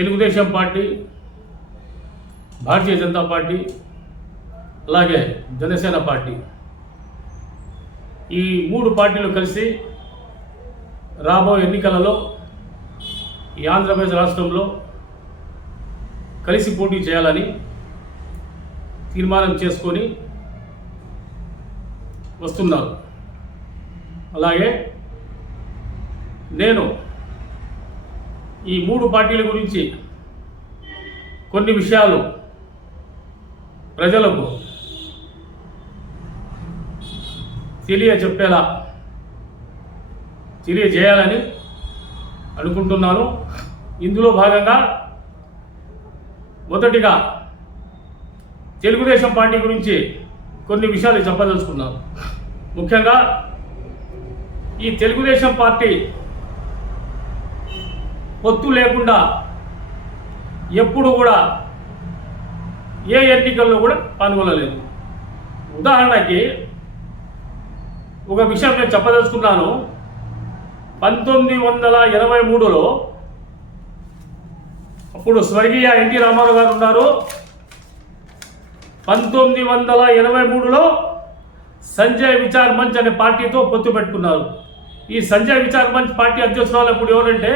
Telugu Desam party Bharatiya Janata party అలాగే Janasena party. ఈ మూడు పార్టీలు కలిసి రాబో ఎన్నికలలో ఈ ఆంధ్రప్రదేశ్ రాష్ట్రంలో కలిసి పోటీ చేయాలని తీర్మానం చేసుకొని వస్తున్నారు. అలాగే నేను ఈ మూడు పార్టీల గురించి కొన్ని విషయాలు ప్రజలకు తెలియచెప్పేలా తెలియజేయాలని అనుకుంటున్నాను. ఇందులో భాగంగా మొదటిగా తెలుగుదేశం పార్టీ గురించి కొన్ని విషయాలు చెప్పదలుచుకున్నాను. ముఖ్యంగా ఈ తెలుగుదేశం పార్టీ పొత్తు లేకుండా ఎప్పుడు కూడా ఏ ఎన్నికల్లో కూడా పాల్గొనలేదు. ఉదాహరణకి ఒక విషయం నేను చెప్పదలుచుకున్నాను. పంతొమ్మిది వందల ఎనభై మూడులో అప్పుడు స్వర్గీయ ఎన్టీ రామారావు గారు ఉన్నారు. పంతొమ్మిది వందల ఎనభై మూడులో సంజయ్ విచార్ మంచ్ అనే పార్టీతో పొత్తు పెట్టుకున్నారు. ఈ సంజయ్ విచార్ మంచ్ పార్టీ అధ్యక్షురాలు ఇప్పుడు ఎవరంటే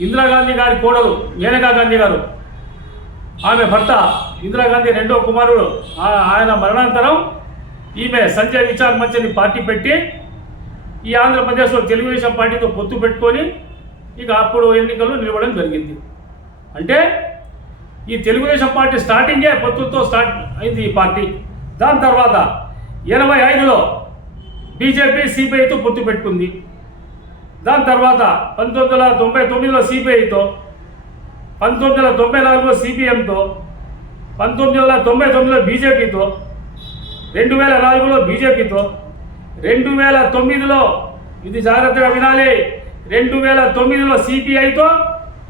ఇందిరాగాంధీ గారి కోడలు మేనకా గాంధీ గారు. ఆమె భర్త ఇందిరాగాంధీ రెండో కుమారుడు. ఆయన మరణానంతరం ఈమె సంజయ్ విచార్ మంచ్ పార్టీ పెట్టి ఈ ఆంధ్రప్రదేశ్లో తెలుగుదేశం పార్టీతో పొత్తు పెట్టుకొని ఇక అప్పుడు ఎన్నికల్లో నిలవడం జరిగింది. అంటే ఈ తెలుగుదేశం పార్టీ స్టార్టింగే పొత్తుతో స్టార్ట్ అయింది ఈ పార్టీ. దాని తర్వాత ఎనభై ఐదులో బీజేపీ సిపిఐతో పొత్తు పెట్టుకుంది. దాని తర్వాత పంతొమ్మిది వందల తొంభై తొమ్మిదిలో సిపిఐతో పంతొమ్మిది వందల తొంభై నాలుగులో సిపిఎంతో పంతొమ్మిది వందల తొంభై తొమ్మిదిలో బీజేపీతో రెండు వేల నాలుగులో బీజేపీతో రెండు వేల తొమ్మిదిలో ఇది జాగ్రత్తగా వినాలి. రెండు వేల తొమ్మిదిలో సిపిఐతో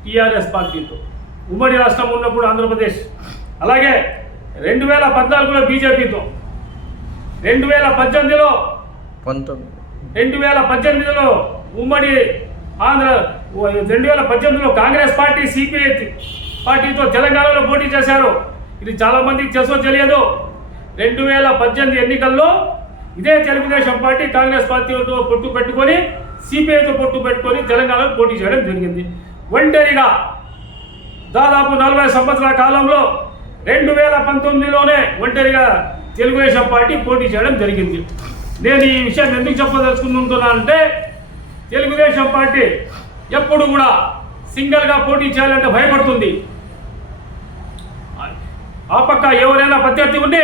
టీఆర్ఎస్ పార్టీతో ఉమ్మడి రాష్ట్రం ఉన్నప్పుడు ఆంధ్రప్రదేశ్. అలాగే రెండు వేల పద్నాలుగులో బీజేపీతో రెండు వేల పద్దెనిమిదిలో పంతొమ్మిది. రెండు వేల పద్దెనిమిదిలో ఉమ్మడి ఆంధ్ర రెండు వేల పద్దెనిమిదిలో కాంగ్రెస్ పార్టీ సిపిఐ పార్టీతో తెలంగాణలో పోటీ చేశారు. ఇది చాలామందికి తెలుసో తెలియదు రెండు వేల పద్దెనిమిది ఎన్నికల్లో ఇదే తెలుగుదేశం పార్టీ కాంగ్రెస్ పార్టీతో పొట్టు పెట్టుకొని సిపిఐతో పొట్టు పెట్టుకొని తెలంగాణలో పోటీ చేయడం జరిగింది. ఒంటరిగా దాదాపు నలభై సంవత్సరాల కాలంలో రెండు వేల పంతొమ్మిదిలోనే ఒంటరిగా తెలుగుదేశం పార్టీ పోటీ చేయడం జరిగింది. నేను ఈ విషయాన్ని ఎందుకు చెప్పదలుచుకుంటున్నానంటే తెలుగుదేశం పార్టీ ఎప్పుడు కూడా సింగిల్గా పోటీ చేయాలంటే భయపడుతుంది. ఆ పక్క ఎవరైనా ప్రత్యర్థి ఉంటే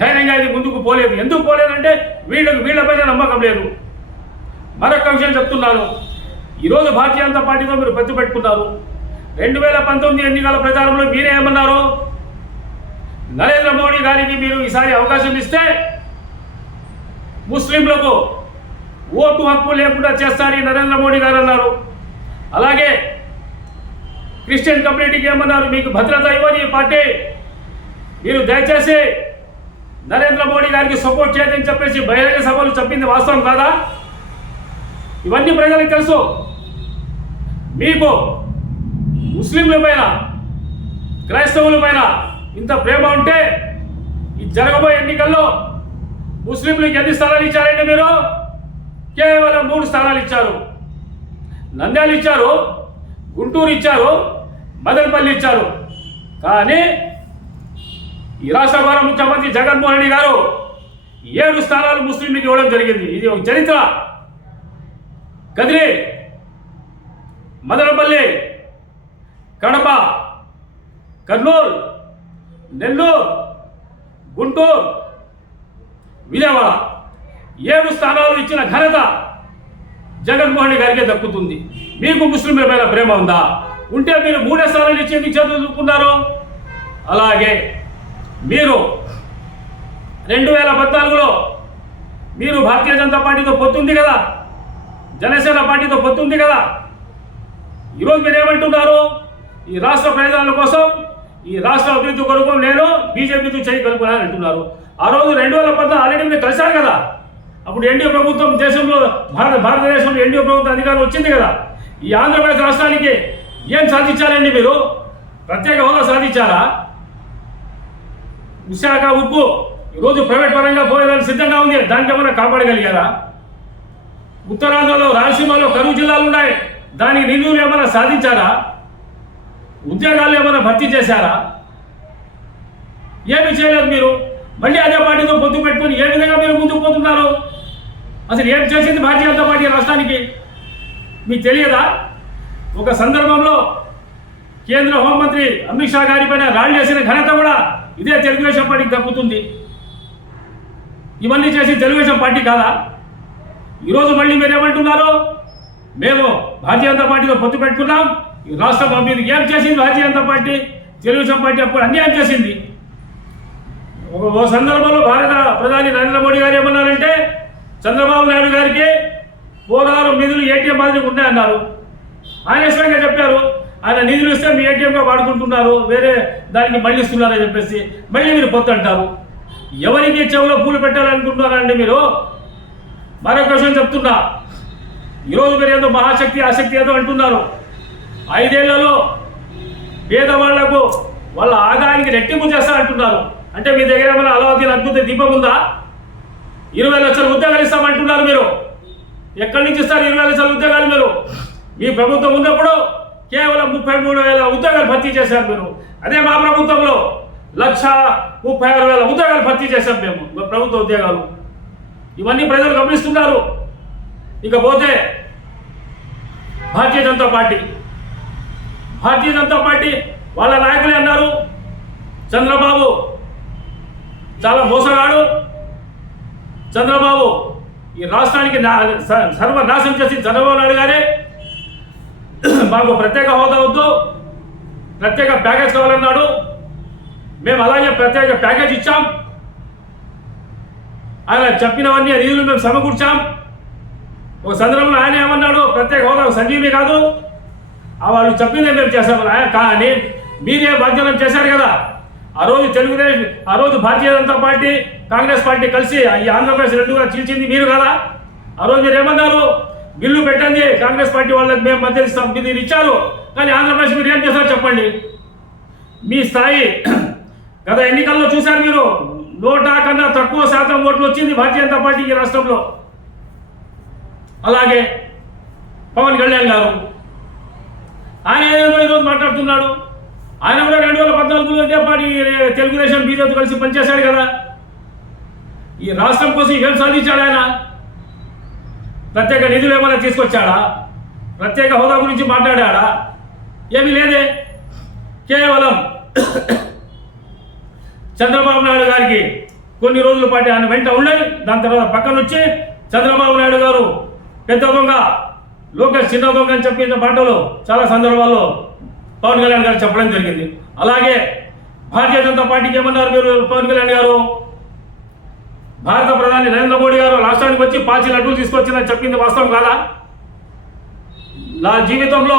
ధైర్యంగా ఇది ముందుకు పోలేదు. ఎందుకు పోలేదంటే వీళ్ళకి వీళ్ళపైన నమ్మకం లేదు. మరొక విషయం చెప్తున్నాను. ఈరోజు భారతీయ జనతా పార్టీతో మీరు పొత్తు పెట్టుకున్నారు. రెండు వేల పంతొమ్మిది ఎన్నికల ప్రచారంలో మీరే ఏమన్నారు? నరేంద్ర మోడీ గారికి మీరు ఈసారి అవకాశం ఇస్తే ముస్లింలకు ఓటు హక్కు లేకుండా చేస్తారని నరేంద్ర మోడీ గారు అన్నారు. అలాగే క్రిస్టియన్ కమ్యూనిటీకి ఏమన్నారు? మీకు భద్రత ఇవ్వని పార్టీ మీరు దయచేసి నరేంద్ర మోడీ గారికి సపోర్ట్ చేయదని చెప్పేసి బహిరంగ సభలు చెప్పింది వాస్తవం కాదా? ఇవన్నీ ప్రజలకు తెలుసు. మీకు ముస్లింల పైన క్రైస్తవుల పైన ఇంత ప్రేమ ఉంటే ఈ జరగబోయే ఎన్నికల్లో ముస్లింలకు ఎన్ని స్థానాలు ఇచ్చారండి మీరు? కేవలం మూడు స్థానాలు ఇచ్చారు. నంద్యాల ఇచ్చారు గుంటూరు ఇచ్చారు మదనపల్లి ఇచ్చారు. కానీ ఈ రాష్ట్ర ముఖ్యమంత్రి జగన్మోహన్ రెడ్డి గారు ఏడు స్థానాలు ముస్లింలకు ఇవ్వడం జరిగింది. ఇది ఒక చరిత్ర. కదిరి మదనపల్లి కడప కర్నూలు నెల్లూరు గుంటూరు విజయవాడ ఏడు స్థానాలు ఇచ్చిన ఘనత జగన్మోహన్ రెడ్డి గారికే దక్కుతుంది. మీకు ముస్లింల పైన ప్రేమ ఉందా? ఉంటే మీరు మూడే స్థానాలు ఇచ్చి ఎందుకు చదువుకున్నారు అలాగే మీరు రెండు వేల పద్నాలుగులో మీరు భారతీయ జనతా పార్టీతో పొత్తుంది కదా? జనసేన పార్టీతో పొత్తుంది కదా? ఈరోజు మీరు ఏమంటున్నారు? ఈ రాష్ట్ర ప్రయోజనాల కోసం ఈ రాష్ట్ర అభివృద్ధి కొరకు నేను బీజేపీతో చేయి కలుపుకున్నాను అంటున్నారు. ఆ రోజు రెండు వేల పద్నాలుగు ఆల్రెడీ మీరు కలిశారు కదా? అప్పుడు ఎన్డీఏ ప్రభుత్వం దేశంలో భారత భారతదేశంలో ఎన్డీఏ ప్రభుత్వం అధికారం వచ్చింది కదా? ఈ ఆంధ్రప్రదేశ్ రాష్ట్రానికి ఏం సాధించారండి మీరు? ప్రత్యేక హోదా సాధించారా? విశాఖ ఉప్పు ఈరోజు ప్రైవేట్ పరంగా పోయేదానికి సిద్ధంగా ఉంది. దానికి ఏమైనా కాపాడగలిగారా? ఉత్తరాంధ్రలో రాయలసీమలో కరువు జిల్లాలు ఉన్నాయి. దానికి నిధులు ఏమైనా సాధించారా? ఉద్యోగాలు ఏమైనా భర్తీ చేశారా? ఏమి చేయలేదు మీరు. మళ్ళీ అదే పార్టీతో పొత్తు పెట్టుకుని ఏ విధంగా మీరు ముందుకు పోతున్నారు? అసలు ఏం చేసింది భారతీయ జనతా పార్టీ రాష్ట్రానికి? మీకు తెలియదా? ఒక సందర్భంలో కేంద్ర హోంమంత్రి అమిత్ షా గారిపైన రాళ్ళు చేసిన ఘనత కూడా ఇదే తెలుగుదేశం పార్టీకి దక్కుతుంది. ఇవన్నీ చేసి తెలుగుదేశం పార్టీ కాదా? ఈరోజు మళ్ళీ మీరు ఏమంటున్నారు? మేము భారతీయ జనతా పార్టీతో పొత్తు పెట్టుకున్నాం. రాష్ట్రం అభివృద్ధికి ఏం చేసింది? భారతీయ జనతా పార్టీ తెలుగుదేశం పార్టీ అప్పుడు అన్యాయం చేసింది. ఒక ఓ సందర్భంలో భారత ప్రధాని నరేంద్ర మోడీ గారు ఏమన్నారంటే చంద్రబాబు నాయుడు గారికి పోలవరం నిధులు ఏటీఎం మాదిరి ఉన్నాయన్నారు. ఆయన ఇష్టంగా చెప్పారు ఆయన నిధులు ఇస్తే మీ ఏటీఎంగా వాడుకుంటున్నారు వేరే దానికి మళ్ళీ ఇస్తున్నారని చెప్పేసి మళ్ళీ మీరు పొత్తు అంటారు. ఎవరికి చెవులో పూలు పెట్టాలనుకుంటున్నారండి మీరు? మరొక విషయం చెప్తున్నా. ఈరోజు మీరు ఏదో మహాశక్తి ఆసక్తి ఏదో అంటున్నారు. ఐదేళ్ళలో పేదవాళ్ళకు వాళ్ళ ఆదాయానికి రెట్టింపు చేస్తా అంటున్నారు అంటే మీ దగ్గర ఏమైనా అలవాదీన్ అద్భుత దీపం ఉందా? ఇరవై లక్షల ఉద్యోగాలు ఇస్తామంటున్నారు మీరు. ఎక్కడి నుంచి ఇస్తారు ఇరవై లక్షల ఉద్యోగాలు మీరు? మీ ప్రభుత్వం ఉన్నప్పుడు కేవలం ముప్పై మూడు వేల ఉద్యోగాలు భర్తీ చేశారు మీరు. అదే మా ప్రభుత్వంలో లక్ష ముప్పై ఆరు వేల ఉద్యోగాలు భర్తీ చేశాం మేము. మా ప్రభుత్వ ఉద్యోగాలు. ఇవన్నీ ప్రజలు గమనిస్తున్నారు. ఇకపోతే భారతీయ జనతా పార్టీ భారతీయ జనతా పార్టీ వాళ్ళ నాయకులే అన్నారు. చంద్రబాబు చాలా మోసగాడు. చంద్రబాబు ఈ రాష్ట్రానికి నా సర్వనాశనం చేసి చంద్రబాబు నాయుడు గారే. మాకు ప్రత్యేక హోదా వద్దు. ప్రత్యేక ప్యాకేజ్ కావాలన్నాడు. మేము అలాగే ప్రత్యేక ప్యాకేజ్ ఇచ్చాం. ఆయన చెప్పినవన్నీ నిధులు మేము సమకూర్చాం. ఒక సందర్భంలో ఆయన ఏమన్నాడు? ప్రత్యేక హోదా సంజీవి కాదు. వాళ్ళు చెప్పిందే మేము చేస్తాము కానీ మీరే వాగ్దానం చేశారు కదా. ఆ రోజు తెలుగుదేశం ఆ రోజు భారతీయ జనతా పార్టీ కాంగ్రెస్ పార్టీ కలిసి ఈ ఆంధ్రప్రదేశ్ రెండుగా చీల్చింది మీరు కదా. ఆ రోజు మీరు ఏమన్నారు? బిల్లు పెట్టండి కాంగ్రెస్ పార్టీ వాళ్ళకి మేము మద్దతు ఇస్తాం మీరు ఇచ్చారు. కానీ ఆంధ్రప్రదేశ్ మీరు ఏం చేశారు చెప్పండి. మీ స్థాయి గత ఎన్నికల్లో చూశారు మీరు. నూట కన్నా తక్కువ శాతం ఓట్లు వచ్చింది భారతీయ జనతా ఈ రాష్ట్రంలో. అలాగే పవన్ కళ్యాణ్ గారు. ఆయన ఏదో ఈరోజు మాట్లాడుతున్నాడు. ఆయన కూడా రెండు వేల పద్నాలుగులో ఇదే తెలుగుదేశం బీజేపీ కలిసి పనిచేశాడు కదా. ఈ రాష్ట్రం కోసం ఏం సాధించాడు ఆయన? ప్రత్యేక నిధులు ఏమైనా తీసుకొచ్చాడా? ప్రత్యేక హోదా గురించి మాట్లాడాడా? ఏమీ లేదే. కేవలం చంద్రబాబు నాయుడు గారికి కొన్ని రోజుల పాటు ఆయన వెంట ఉండాలి దాని తర్వాత పక్కన వచ్చి చంద్రబాబు నాయుడు గారు పెద్ద దొంగ లోకేష్ చిన్న దొంగ అని చెప్పిన మాటలు చాలా సందర్భాల్లో పవన్ కళ్యాణ్ గారు చెప్పడం జరిగింది. అలాగే భారతీయ జనతా పార్టీకి ఏమన్నారు మీరు పవన్ కళ్యాణ్ గారు? భారత ప్రధాని నరేంద్ర మోడీ గారు రాష్ట్రానికి వచ్చి పాచి లడ్డూలు తీసుకొచ్చిందని చెప్పింది వాస్తవం కాదా? నా జీవితంలో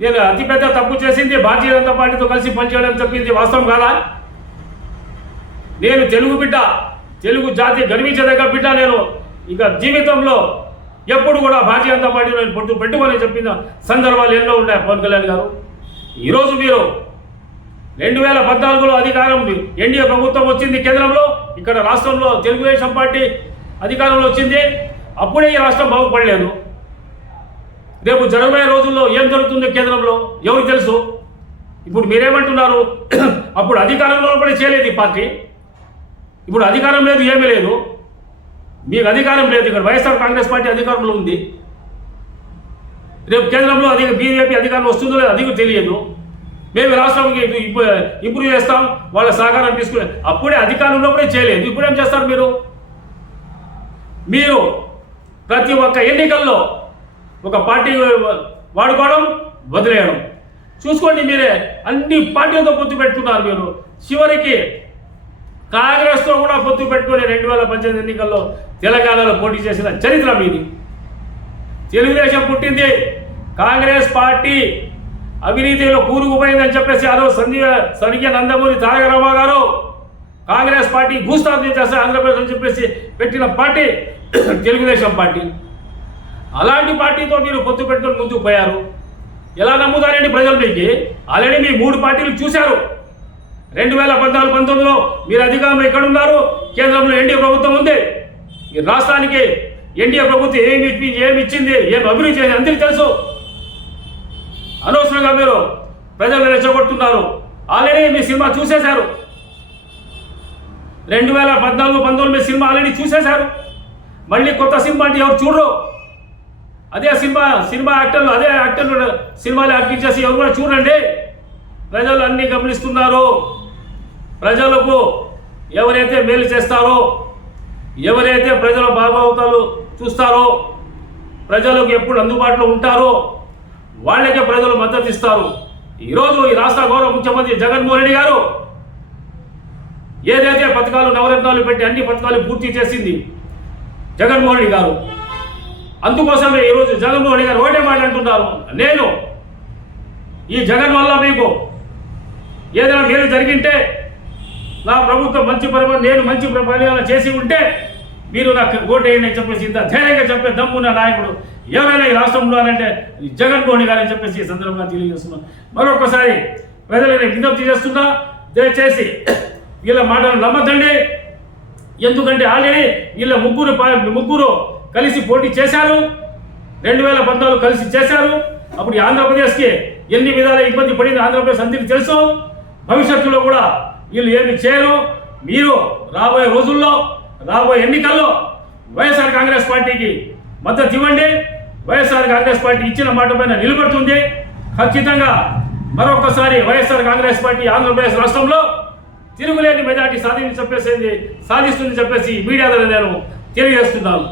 నేను అతిపెద్ద తప్పు చేసింది భారతీయ జనతా పార్టీతో కలిసి పనిచేయడం చెప్పింది వాస్తవం కాదా? నేను తెలుగు బిడ్డ తెలుగు జాతి గర్వించదగ్గ బిడ్డ నేను. ఇక జీవితంలో ఎప్పుడు కూడా భారతీయ జనతా పార్టీలో నేను పొట్టు పెట్టుకొని చెప్పిన సందర్భాలు ఎన్నో ఉన్నాయి పవన్ కళ్యాణ్ గారు. ఈరోజు మీరు రెండు వేల పద్నాలుగులో అధికారం ఎన్డీఏ ప్రభుత్వం వచ్చింది కేంద్రంలో ఇక్కడ రాష్ట్రంలో తెలుగుదేశం పార్టీ అధికారంలో వచ్చింది. అప్పుడే ఈ రాష్ట్రం బాగుపడలేదు. రేపు జరగబోయే రోజుల్లో ఏం జరుగుతుందో కేంద్రంలో? ఎవరికి తెలుసు? ఇప్పుడు మీరేమంటున్నారు? అప్పుడు అధికారంలో కూడా చేయలేదు ఈ పార్టీ. ఇప్పుడు అధికారం లేదు ఏమీ లేదు. మీకు అధికారం లేదు ఇక్కడ. వైఎస్ఆర్ కాంగ్రెస్ పార్టీ అధికారంలో ఉంది. రేపు కేంద్రంలో అధిక బీజేపీ అధికారం వస్తుందో లేదో అది తెలియదు. మేము రాష్ట్రంకి ఇంప్రూవ్ చేస్తాం. వాళ్ళ సహకారం తీసుకుని అప్పుడే అధికారంలో కూడా చేయలేదు. ఇప్పుడు ఏం చేస్తారు మీరు? మీరు ప్రతి ఒక్క ఎన్నికల్లో ఒక పార్టీ వాడుకోవడం వదిలేయడం. చూసుకోండి మీరే. అన్ని పార్టీలతో పొత్తు పెట్టుకున్నారు మీరు. చివరికి కాంగ్రెస్తో కూడా పొత్తు పెట్టుకొని రెండు వేల పద్దెనిమిది ఎన్నికల్లో తెలంగాణలో పోటీ చేసిన చరిత్ర మీది. తెలుగుదేశం పుట్టింది. కాంగ్రెస్ పార్టీ అవినీతిలో కూరుకుపోయిందని చెప్పేసి ఆ సంజీవ సరిగ్గా నందమూరి తారక రామారావు గారు కాంగ్రెస్ పార్టీ భూస్థాపన చేస్తే ఆంధ్రప్రదేశ్ అని చెప్పేసి పెట్టిన పార్టీ తెలుగుదేశం పార్టీ. అలాంటి పార్టీతో మీరు పొత్తు పెట్టుకుని ముందుకు పోయారు. ఎలా నమ్ముతారండి ప్రజలు మీకు? ఆల్రెడీ మీ మూడు పార్టీలు చూశారు. రెండు వేల పద్నాలుగు పంతొమ్మిదిలో మీరు అధికారంలో ఎక్కడున్నారు? కేంద్రంలో ఎన్డీఏ ప్రభుత్వం ఉంది. ఈ రాష్ట్రానికి ఎన్డీఏ ప్రభుత్వం ఏమి ఏమి ఇచ్చింది ఏమి అభివృద్ధి చేసింది అందరికీ తెలుసు. అనవసరంగా మీరు ప్రజలు రెచ్చగొడుతున్నారు. ఆల్రెడీ మీ సినిమా చూసేశారు. రెండు వేల పద్నాలుగు పంతొమ్మిది సినిమా ఆల్రెడీ చూసేశారు. మళ్ళీ కొత్త సినిమా అంటే ఎవరు చూడరు. అదే సినిమా సినిమా యాక్టర్లు అదే యాక్టర్లు సినిమాలు యాక్టింగ్ చేసి ఎవరు కూడా చూడండి ప్రజలు అన్ని గమనిస్తున్నారు. ప్రజలకు ఎవరైతే మేలు చేస్తారో ఎవరైతే ప్రజల భాగవతాలు చూస్తారో ప్రజలకు ఎప్పుడు అందుబాటులో ఉంటారో వాళ్ళకే ప్రజలు మద్దతు ఇస్తారు. ఈరోజు ఈ రాష్ట్ర గౌరవ ముఖ్యమంత్రి జగన్మోహన్ రెడ్డి గారు ఏదైతే పథకాలు నవరత్నాలు పెట్టి అన్ని పథకాలు పూర్తి చేసింది జగన్మోహన్ రెడ్డి గారు. అందుకోసమే ఈరోజు జగన్మోహన్ రెడ్డి గారు ఒకటే మాట అంటున్నారు. నేను ఈ జగన్ వల్ల మీకు ఏదైనా మేలు జరిగింటే నా ప్రభుత్వం మంచి పరిపాలన నేను మంచి పరిపాలన చేసి ఉంటే మీరు నాకు ఓటేయండి అని చెప్పేసి ఇంత ధైర్యంగా చెప్పే దమ్మున్న నాయకుడు ఎవరైనా ఈ రాష్ట్రంలో అంటే ఈ జగన్మోహన్ గారు అని చెప్పేసి ఈ సందర్భంగా తెలియజేస్తున్నాను మరొకసారి ప్రజలని విజ్ఞప్తి చేస్తున్నా. దయచేసి వీళ్ళ మాటలు నమ్మకండి ఎందుకంటే ఆల్రెడీ వీళ్ళ ముగ్గురు ముగ్గురు కలిసి పోటీ చేశారు. రెండు వేల పద్నాలుగు కలిసి చేశారు. అప్పుడు ఆంధ్రప్రదేశ్కి ఎన్ని విధాల ఇబ్బంది పడింది ఆంధ్రప్రదేశ్ అందరికీ తెలుసు. భవిష్యత్తులో కూడా వీళ్ళు ఏమి చేయరు. మీరు రాబోయే రోజుల్లో రాబోయే ఎన్నికల్లో వైఎస్ఆర్ కాంగ్రెస్ పార్టీకి మద్దతు ఇవ్వండి. వైఎస్ఆర్ కాంగ్రెస్ పార్టీ ఇచ్చిన మాట పైన నిలబడుతుంది. ఖచ్చితంగా మరొకసారి వైఎస్ఆర్ కాంగ్రెస్ పార్టీ ఆంధ్రప్రదేశ్ రాష్ట్రంలో తిరుగులేని మెజార్టీ సాధించి చెప్పేసి సాధిస్తుంది చెప్పేసి మీడియా ద్వారా నేను తెలియజేస్తున్నాను.